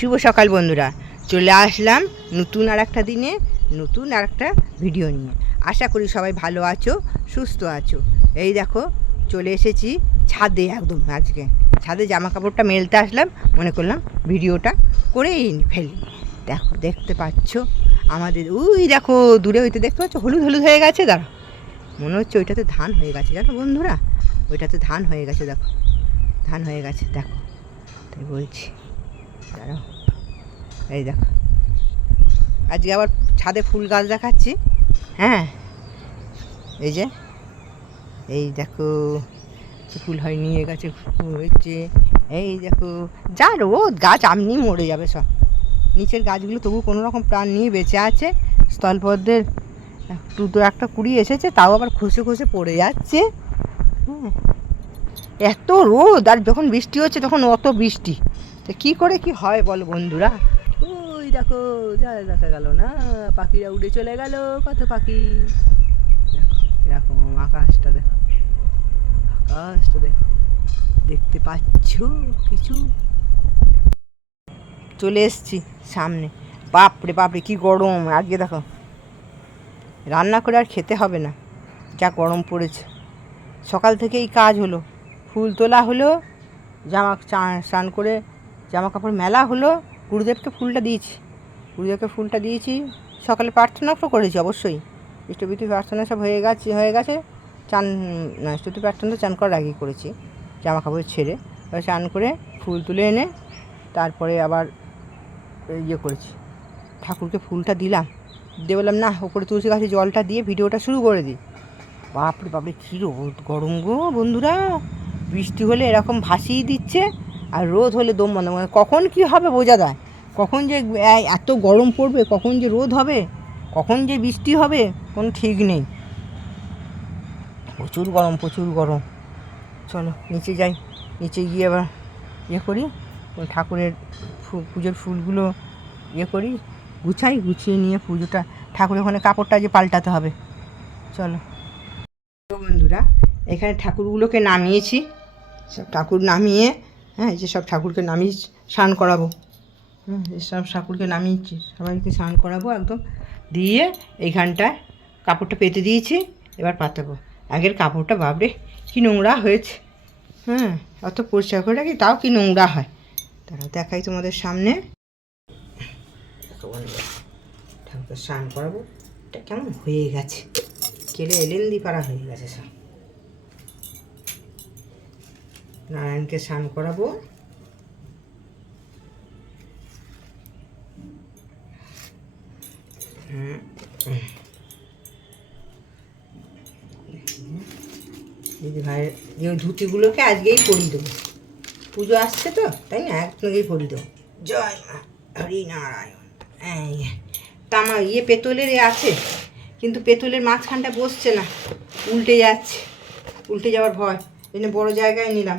শুভ সকাল বন্ধুরা, চলে আসলাম নতুন আর একটা দিনে নতুন আর একটা ভিডিও নিয়ে। আশা করি সবাই ভালো আছো, সুস্থ আছো। এই দেখো চলে এসেছি ছাদে, একদম আজকে ছাদে জামা কাপড়টা মেলতে আসলাম, মনে করলাম ভিডিওটা করেই ফেলি। দেখো দেখতে পাচ্ছ আমাদের ওই দেখো দূরে ওইতে দেখতে পাচ্ছ হলুদ হলুদ হয়ে গেছে। দাঁড়া, মনে হচ্ছে ওইটাতে ধান হয়ে গেছে, জানো বন্ধুরা, ওইটাতে ধান হয়ে গেছে। দেখো ধান হয়ে গেছে, দেখো তাই বলছি। দাঁড়াও, এই দেখো আজকে আবার ছাদে ফুল গাছ দেখাচ্ছি। হ্যাঁ, এই যে এই দেখো ফুল হয়, নিয়ে গেছে ফুল হচ্ছে। এই দেখো যা রোদ, গাছ আমনি মরে যাবে সব। নিচের গাছগুলো তবু কোনো রকম প্রাণ নিয়ে বেঁচে আছে। স্থলপদ্মের দুটো একটা কুড়ি এসেছে, তাও আবার খসে খসে পড়ে যাচ্ছে। হ্যাঁ, এত রোদ, আর যখন বৃষ্টি হচ্ছে তখন অত বৃষ্টি, তো কী করে কি হয় বলো বন্ধুরা। ওই দেখো যা দেখা গেল না, পাখিরা উড়ে চলে গেল, কত পাখি। দেখো এরকম আকাশটা দেখো, আকাশটা দেখো, দেখতে পাচ্ছ কিছু? চলে এসছি সামনে। বাপরে বাপরে কি গরম আজকে, দেখো রান্না করে আর খেতে হবে না, যা গরম পড়েছে। সকাল থেকেই কাজ হলো, ফুল তোলা হলো, স্নান করে জামা কাপড় মেলা হলো, গুরুদেবকে ফুলটা দিয়েছি, গুরুদেবকে ফুলটা দিয়েছি। সকালে প্রার্থনা তো করেছি অবশ্যই, ইষ্টবিধি প্রার্থনা সব হয়ে গেছে। চান না, স্তুতি প্রার্থনা তো চান করার আগেই করেছি, জামা কাপড় ছেড়ে চান করে ফুল তুলে এনে তারপরে আবার ইয়ে করেছি, ঠাকুরকে ফুলটা দিলাম, দিয়ে বললাম না ওপরে তুলসী গাছে জলটা দিয়ে ভিডিওটা শুরু করে দিই। বাপরে বাপরে কী রোদ, গরম গো বন্ধুরা। বৃষ্টি হলে এরকম ভাসিয়ে দিচ্ছে, আর রোদ হলে দম বন্ধ। কখন কি হবে বোঝা যায়, কখন যে এত গরম পড়বে, কখন যে রোদ হবে, কখন যে বৃষ্টি হবে, কোনো ঠিক নেই। প্রচুর গরম, প্রচুর গরম। চলো নিচে যাই, নিচে গিয়ে আবার ইয়ে করি, ঠাকুরের পুজোর ফুলগুলো ইয়ে করি, গুছিয়ে নিয়ে পুজোটা, ঠাকুরের ওখানে কাপড়টা যে পাল্টাতে হবে। চলো বন্ধুরা, এখানে ঠাকুরগুলোকে নামিয়েছি, সব ঠাকুর নামিয়ে, হ্যাঁ যে সব ঠাকুরকে নামিয়ে স্নান করাবো। সব ঠাকুরকে নামিয়েছি, সবাইকে স্নান করাবো একদম, দিয়ে এইখানটায় কাপড়টা পেতে দিয়েছি, এবার পাতাবো। আগের কাপড়টা বাবরে কি নোংরা হয়েছে। হ্যাঁ, অত পরিষ্কার করে রাখি তাও কি নোংরা হয়। তারা দেখাই তোমাদের সামনে। ঠাকুরকে স্নান করাবো, এটা কেমন হয়ে গেছে, কেলে এলেন্দি পাড়া হয়ে গেছে সব। নারায়ণকে স্নান করাবো। দিদি ভাইয়ের যে ধুতিগুলোকে আজকেই পরিয়ে দেবো, পুজো আসছে তো তাই না, একসঙ্গেই পরিয়ে দেবো। জয় মা হরিনারায়ণ। তামা ইয়ে পেতলের আছে, কিন্তু পেতলের মাঝখানটা বসছে না, উল্টে যাচ্ছে, উল্টে যাওয়ার ভয়, এই বড় জায়গায় নিলাম।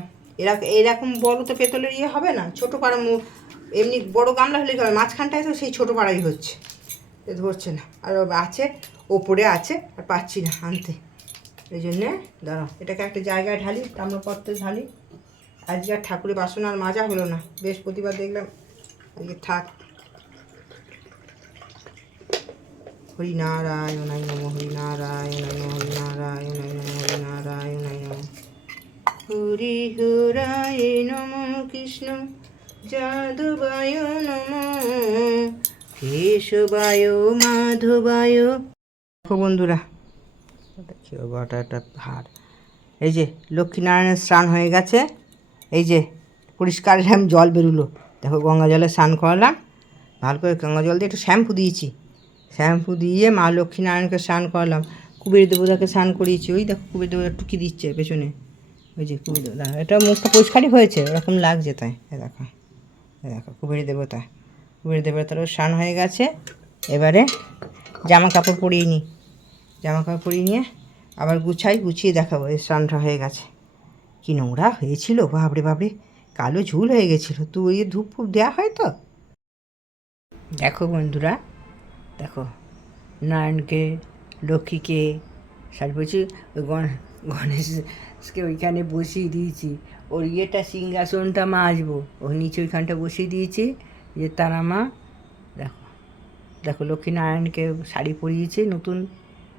এরকম বড় তো পেতলের ইয়ে হবে না, ছোটো পাড়া এমনি বড় গামলা হলে হবে, মাঝখানটায় তো সেই ছোটো পাড়াই হচ্ছে, ধরছে না। আর আছে ওপরে আছে, আর পাচ্ছি না আনতে, এই জন্যে দাঁড়াও এটাকে একটা জায়গায় ঢালি, তাম্রপত্রে ঢালি। আজকে আর ঠাকুরের বাসন আর মাজা হলো না, বৃহস্পতিবার দেখলাম আজকে থাক। হরিনারায়ণায় নমঃ, হরিনারায়ণায় নমঃ, হরিনারায়ণায় নমঃ, হরিনারায়ণায় নমঃ, হরি হরায় নমঃ, কৃষ্ণ যাদবায় নমঃ, কেশবায় মাধবায়। বন্ধুরা দেখিও গোটাটা ভার। এই যে লক্ষ্মীনারায়ণের স্নান হয়ে গেছে, এই যে পরিষ্কার জল বেরোলো, দেখো গঙ্গা জলে স্নান করালাম, ভালো করে গঙ্গা জল দিয়ে একটু শ্যাম্পু দিয়েছি, শ্যাম্পু দিয়ে মা লক্ষ্মীনারায়ণকে স্নান করালাম। কুবের দেবতাকে স্নান করিয়েছি, ওই দেখো কুবের দেবতা টুকি দিচ্ছে পেছনে, ওই যে কুবের দেবতা, এটা মুখটা পরিষ্কারই হয়েছে, এরকম লাগছে তাই। দেখো দেখো কুবের দেবতারও স্নান হয়ে গেছে। এবারে জামা কাপড় পরিয়ে নিই, জামা কাপড় পরিয়ে নিয়ে আবার গুছিয়ে দেখাবো। এই স্নানটা হয়ে গেছে, কী নোংরা হয়েছিল বাবরে বাবরে, কালো ঝুল হয়ে গেছিলো, তো ওই ধূপ ফুপ দেওয়া হয় তো। দেখো বন্ধুরা, দেখো নারায়ণকে লক্ষ্মীকে বলছি, ওই গণেশকে ওইখানে বসিয়ে দিয়েছি, ওর ইয়েটা সিংহাসনটা মাজবো, ওর নিচে ওইখানটা বসিয়ে দিয়েছি, যে তারা মা, দেখো দেখো লক্ষ্মীনারায়ণকে শাড়ি পরিয়েছে, নতুন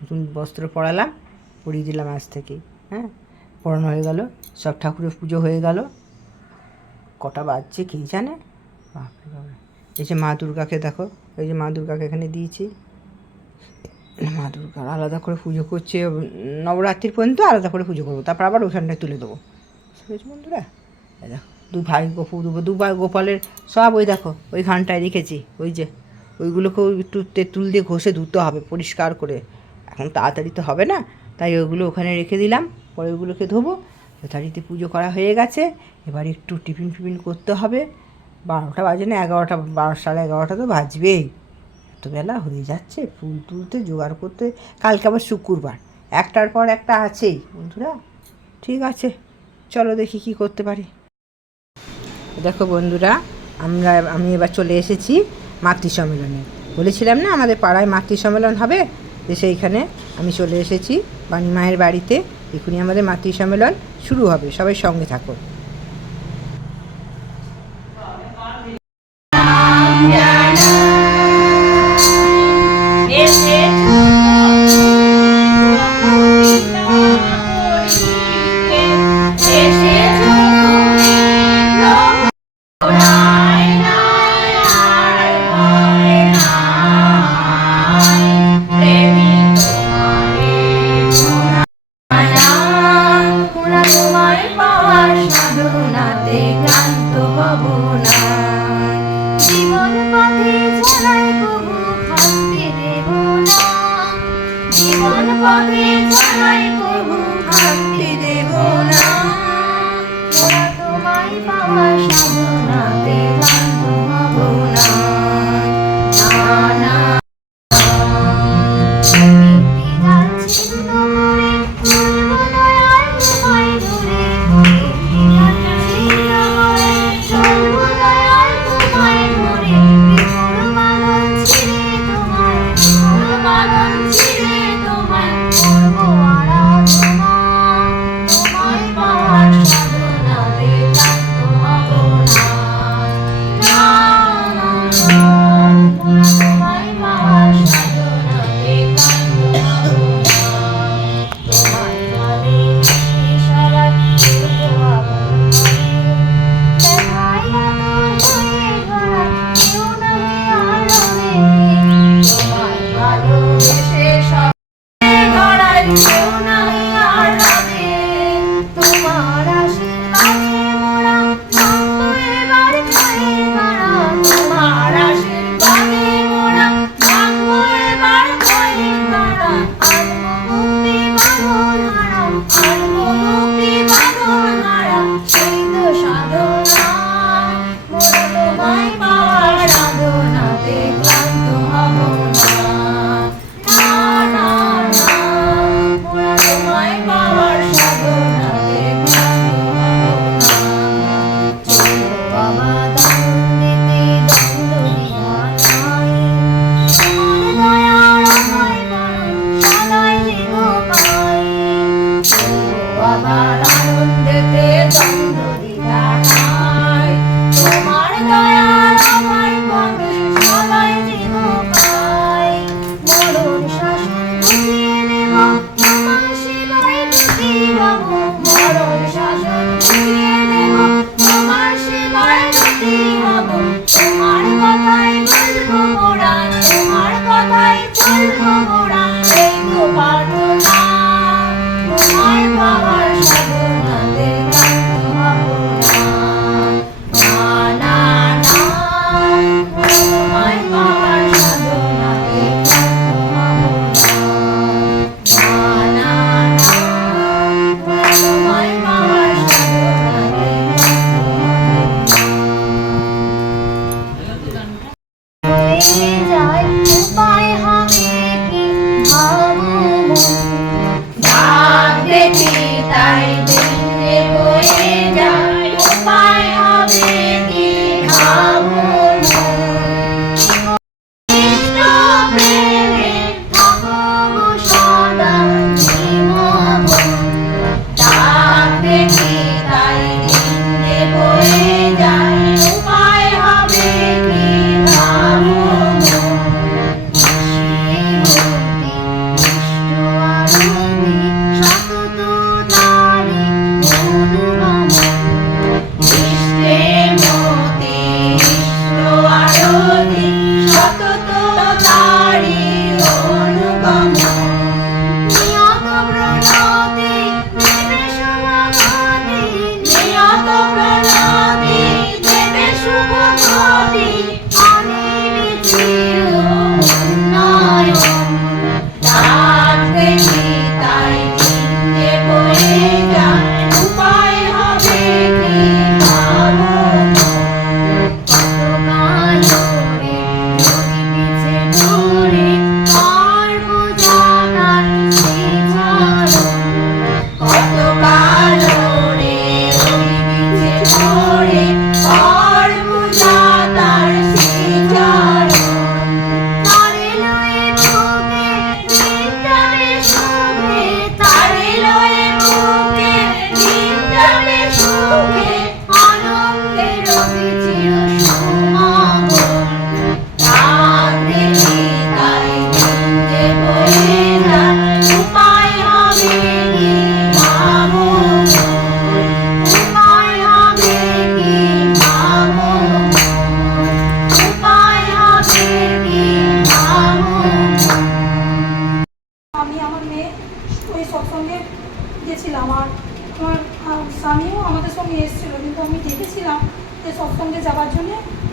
নতুন বস্ত্র পরালাম, পরিয়ে দিলাম আজ থেকে। হ্যাঁ, পরানো হয়ে গেল, সব ঠাকুরের পুজো হয়ে গেল। কটা বাজছে কে জানে। বাপরে বাবা, এই যে মা দুর্গাকে দেখো, এই যে মা দুর্গাকে এখানে দিয়েছি। মা দুর্গার আলাদা করে পুজো করছে, নবরাত্রির পর্যন্ত আলাদা করে পুজো করবো, তারপর আবার ওইখানটায় তুলে দেবো। বুঝেছো বন্ধুরা? এই দেখো দু ভাই দু ভাই গোপালের সব ওই দেখো ওইখানটায় রেখেছি। ওই যে ওইগুলোকেও একটু তেঁতুল দিয়ে ঘষে ধুতে হবে পরিষ্কার করে, এখন তাড়াতাড়ি তো হবে না, তাই ওইগুলো ওখানে রেখে দিলাম, পরে ওইগুলোকে ধোবো। যথারীতি পুজো করা হয়ে গেছে, এবার একটু টিফিন ফিফিন করতে হবে। 12টা বাজে না, 11টা, 11:30 তো বাজবেই। এত বেলা হয়ে যাচ্ছে, ফুল তুলতে জোগাড় করতে। কালকে আবার শুক্রবার, একটার পর একটা আছেই বন্ধুরা। ঠিক আছে, চলো দেখি কি করতে পারি। দেখো বন্ধুরা, আমি এবার চলে এসেছি মাতৃ সম্মেলনে। বলেছিলাম না আমাদের পাড়ায় মাতৃ সম্মেলন হবে, যে সেইখানে আমি চলে এসেছি বাণী মায়ের বাড়িতে। এখনই আমাদের মাতৃ সম্মেলন শুরু হবে, সবাই সঙ্গে থাকো।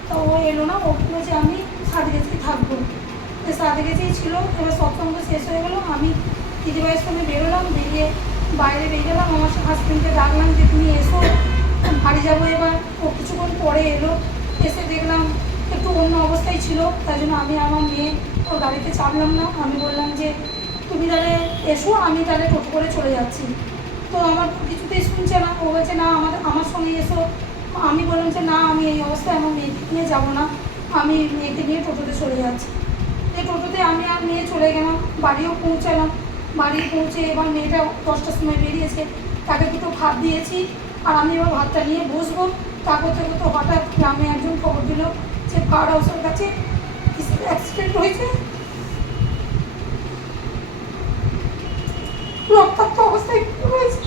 তো ও এলো না, ও বললো যে আমি সাদিকেতেই থাকবো। তো সাদিকেতেই ছিল। এবার সৎসঙ্গ শেষ হয়ে গেলো, আমি দিদিভাইয়ের সঙ্গে বেরোলাম, বেরিয়ে বাইরে বেরিয়ে গেলাম, আমার হাজব্যান্ডকে ডাকলাম যে তুমি এসো বাড়ি যাবো। এবার ও কিছুক্ষণ পরে এলো, এসে দেখলাম একটু অন্য অবস্থায় ছিল, তাই জন্য আমি আমার মেয়ে ওর গাড়িতে চাপলাম না। আমি বললাম যে তুমি তাহলে এসো, আমি তাহলে টোটো করে চলে যাচ্ছি। তো আমার কিছুতেই শুনছে না, ও বলছে না আমার সঙ্গে এসো। আমি বললাম যে না, আমি এই অবস্থায় আমার মেয়েকে নিয়ে যাবো না, আমি মেয়েকে নিয়ে টোটোতে চলে যাচ্ছি। এই টোটোতে আমি আর মেয়ে চলে গেলাম, বাড়িও পৌঁছালাম। বাড়ি পৌঁছে এবার মেয়েটা 10টার সময় বেরিয়েছে, তাকে দুটো ভাত দিয়েছি, আর আমি এবার ভাতটা নিয়ে বসবো। তারপর থেকে তো হঠাৎ গ্রামে একজন খবর দিল যে পাওয়ার হাউসের কাছে অ্যাক্সিডেন্ট হয়েছে, রক্তাক্ত অবস্থায় রয়েছে।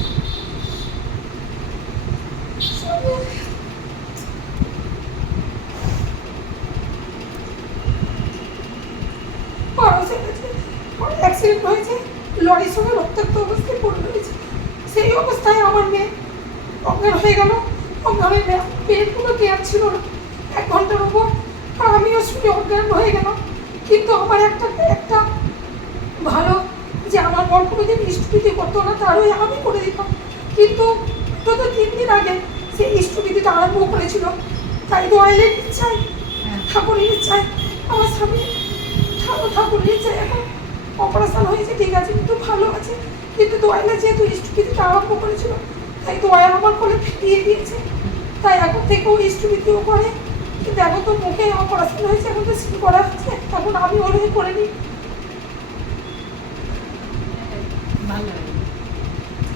অ্যাক্সিডেন্ট হয়েছে, লরির সঙ্গে রক্তাক্ত অবস্থায় পড়ে রয়েছে। সেই অবস্থায় আমার মেয়ে অজ্ঞান হয়ে গেল। অজ্ঞানের মেয়ের কোনো কেয়ার ছিল না 1 ঘন্টার উপর, আর আমিও শুনে অজ্ঞান হয়ে গেলাম। কিন্তু আমার একটা ভালো যে আমার বর কোনোদিন ইষ্টবিধি করতো না, তারই আমি করে দিতাম। কিন্তু অন্তত 3 দিন আগে সেই ইষ্টবিধিটা আরম্ভ করেছিল। তাই দোয়াইলের ইচ্ছায়, ঠাকুরের ইচ্ছায়, আমার স্বামী ঠাকুরের ইচ্ছায় এখন অপারেশন হয়েছে, ঠিক আছে, কিন্তু ভালো আছে। কিন্তু দোয়াইলা যেহেতু ইষ্টবিধিটা আরম্ভ করেছিল, তাই দোয়া আমার কোলে ফিরিয়ে দিয়েছে। তাই এখন থেকে ও ইষ্টবিধিও করে। কিন্তু এখন তো মুখে অপারেশন হয়েছে, এখন তো সিল করা হচ্ছে, এখন আমি ওর হয়ে করে নিই।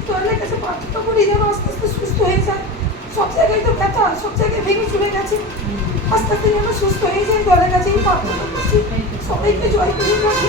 দোয়ালের কাছে প্রার্থনা করি যেন আস্তে আস্তে সুস্থ হয়ে যায়। সব জায়গায় তো ব্যথা, সব জায়গায় ভেঙে চলে গেছে, আস্তে আস্তে যেন সুস্থ হয়ে যায়। দোয়ালের কাছেই প্রার্থনা করছি, সবাইকে জয় করে রাখি।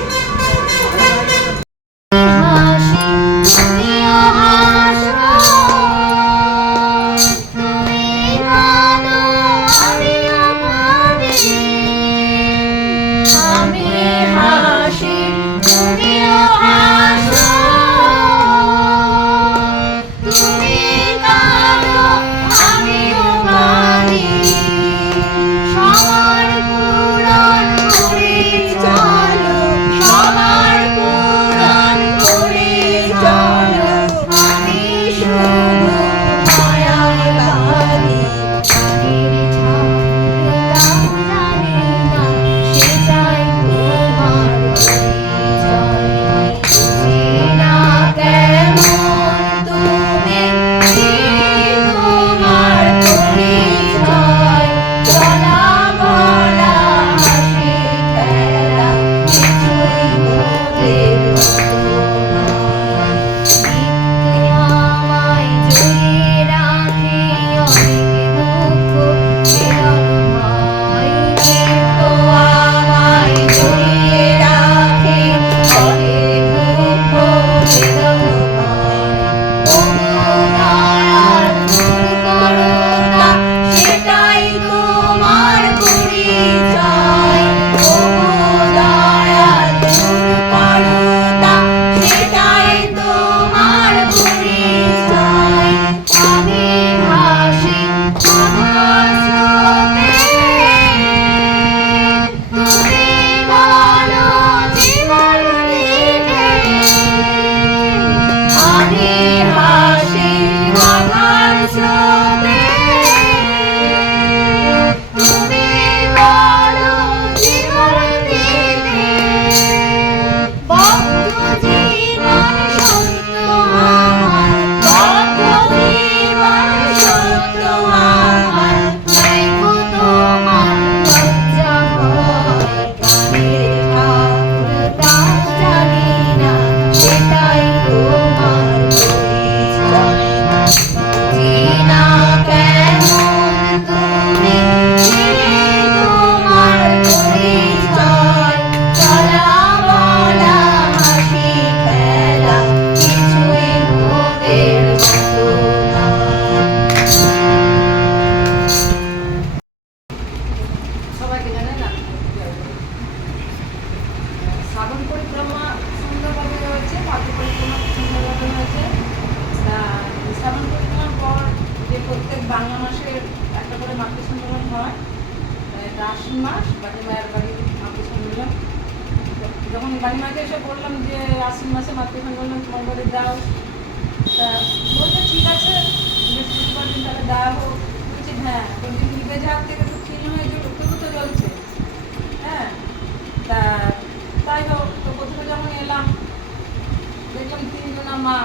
আশ্বিন মাস বাড়ি মায়ের বাড়ি মাতৃ সম্মেলন। যখন বাড়ি মাকে এসে বললাম যে আশ্বিন মাসে মাতৃ সম্মেলন তোমার বাড়ি দাও, তা বলছে ঠিক আছে বৃহস্পতিবার দিন তাহলে দেওয়া হোক। বলছি হ্যাঁ, কোনদিন নিবে যাওয়ার থেকে তো ক্ষীণ হয়ে যে রক্ত তো জ্বলছে। হ্যাঁ, তা তাই হোক। তো প্রথমে যখন এলাম দেখলাম 3 জনা মা,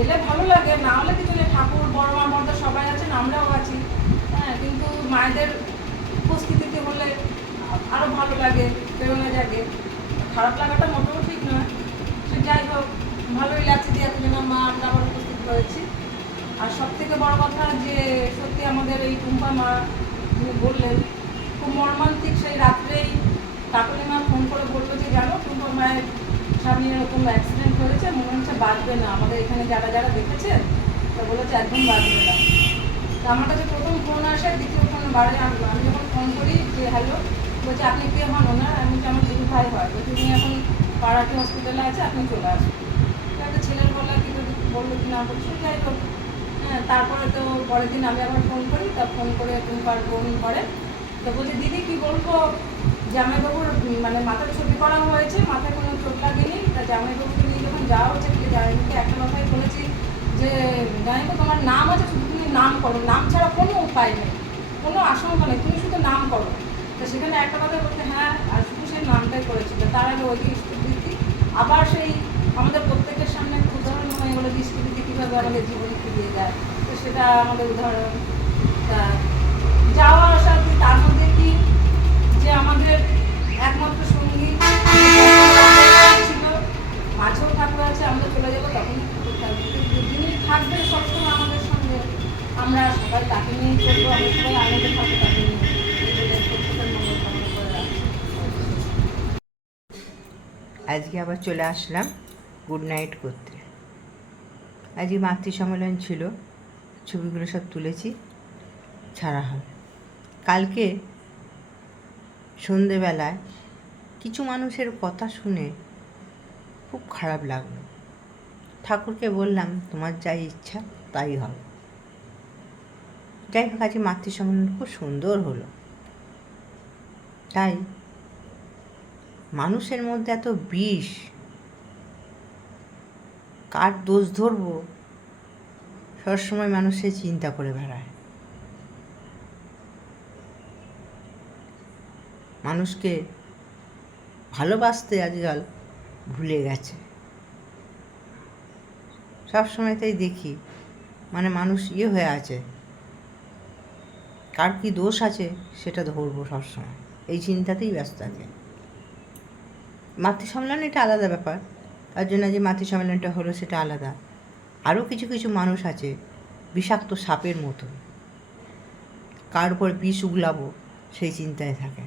এলে ভালো লাগে, না হলে কিছু নেই, ঠাকুর বড় মা বড়দা সবাই আছেন, আমরাও আছি। হ্যাঁ, কিন্তু মায়েদের উপস্থিতিতে হলে আরও ভালো লাগে, প্রেরণা জাগে। খারাপ লাগাটা মোটেও ঠিক নয়। সে যাই হোক, ভালোই লাগছে যে এতজনা মা আমরা আবার উপস্থিত হয়েছি। আর সব থেকে বড় কথা যে সত্যি আমাদের এই টুম্পা মা যিনি বললেন, খুব মর্মান্তিক। সেই রাত্রেই কাকলি মা ফোন করে বললো যে জানো টুম্পা মায়ের স্বামী এরকম অ্যাক্সিডেন্ট হয়েছে, মনে হচ্ছে বাঁচবে না। আমাদের এখানে যারা যারা দেখেছে তা বলেছে একদম বাঁচবে না। তা আমার কাছে প্রথম ফোন আসে, দ্বিতীয় ফোন বাড়ে আমি যখন ফোন করি যে হ্যালো, বলছে আপনি কে হন ওনার? আমি বলছি আমার দিদি ভাই হয়। বলছি উনি এখন পাড়াটি হসপিটালে আছে, আপনি চলে আসুন। একটা ছেলের বলা কি বললো কি না বলছি, যাই হোক। হ্যাঁ, তারপরে তো পরের দিন আমি আবার ফোন করি, তা ফোন করে টুম্পার বোন করে, তো বলছি দিদি কি বলবো, জামাইবাবুর মানে মাথার ছবি করা হয়েছে, মাথায় কোনো চোট লাগেনি। তা জামাইবাবুকে নিয়ে যখন যাওয়া হচ্ছে, জামাইবাবুকে একটা কথাই বলেছি যে জামাইবাবু তোমার নাম আছে, শুধু তুমি নাম করো, নাম ছাড়া কোনো উপায় নেই, কোনো আশঙ্কা নেই, তুমি শুধু নাম করো। তো সেখানে একটা কথা বলতে হ্যাঁ, আর শুধু সেই নামটাই করেছিল। তার আগে ওই দৃষ্টিবৃত্তি আবার সেই আমাদের প্রত্যেকের সামনে একটা উদাহরণ হয়ে গেলো দৃষ্টিবৃত্তি কীভাবে আমাদের জীবনে ফিরিয়ে যায়। তো সেটা আমাদের উদাহরণ। তা যাওয়া আসা কি তার মধ্যে কি যে আমাদের একমাত্র সঙ্গী ছিল, মাঝেও ঠাকুর আছে, আমরা চলে যাবো তখন ঠাকুর থাকবে, কিন্তু যিনি থাকবেন সবসময় আমাদের সঙ্গে, আমরা সবাই তাকে নিয়েই চলবো, আমরা সবাই আনন্দে থাকবো তাকে নিয়ে। এই বলে প্রত্যেকের মঙ্গল কামনা করে রাখছি। আজকে আবার চলে আসলাম গুড নাইট করতে। আজকে মাতৃ সম্মেলন ছিল, ছবিগুলো সব তুলেছি, ছাড়া হবে। কালকে সন্ধেবেলায় কিছু মানুষের কথা শুনে খুব খারাপ লাগলো। ঠাকুরকে বললাম তোমার যাই ইচ্ছা তাই হবে। যাই হোক, আজকে মাতৃ সম্মেলন খুব সুন্দর হলো। তাই মানুষের মধ্যে এত বিষ, কার দোষ ধরবো সবসময় মানুষের চিন্তা করে বেড়ায়। মানুষকে ভালোবাসতে আজকাল ভুলে গেছে। সবসময় তাই দেখি মানে মানুষ হয়ে আছে, কার কী দোষ আছে সেটা ধরবো সবসময়, এই চিন্তাতেই ব্যস্ত থাকে। মাতৃ সম্মেলন এটা আলাদা ব্যাপার, তার জন্য যে মাতৃ সম্মেলনটা হলো সেটা আলাদা। আরও কিছু কিছু মানুষ আছে বিষাক্ত সাপের মতো, কার উপর বিষ উগলাবো সেই চিন্তায় থাকে,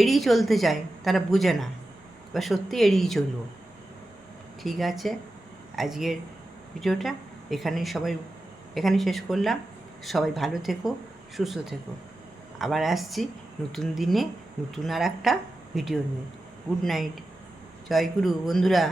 এড়িয়ে চলতে চায়, তারা বুঝে না বা সত্যি এড়িয়ে চলবো। ঠিক আছে, আজকের ভিডিওটা এখানেই শেষ করলাম। সবাই ভালো থেকো, সুস্থ থেকো। আবার আসছি নতুন দিনে নতুন আর একটা ভিডিও নিয়ে। গুড নাইট, জয় গুরু বন্ধুরা।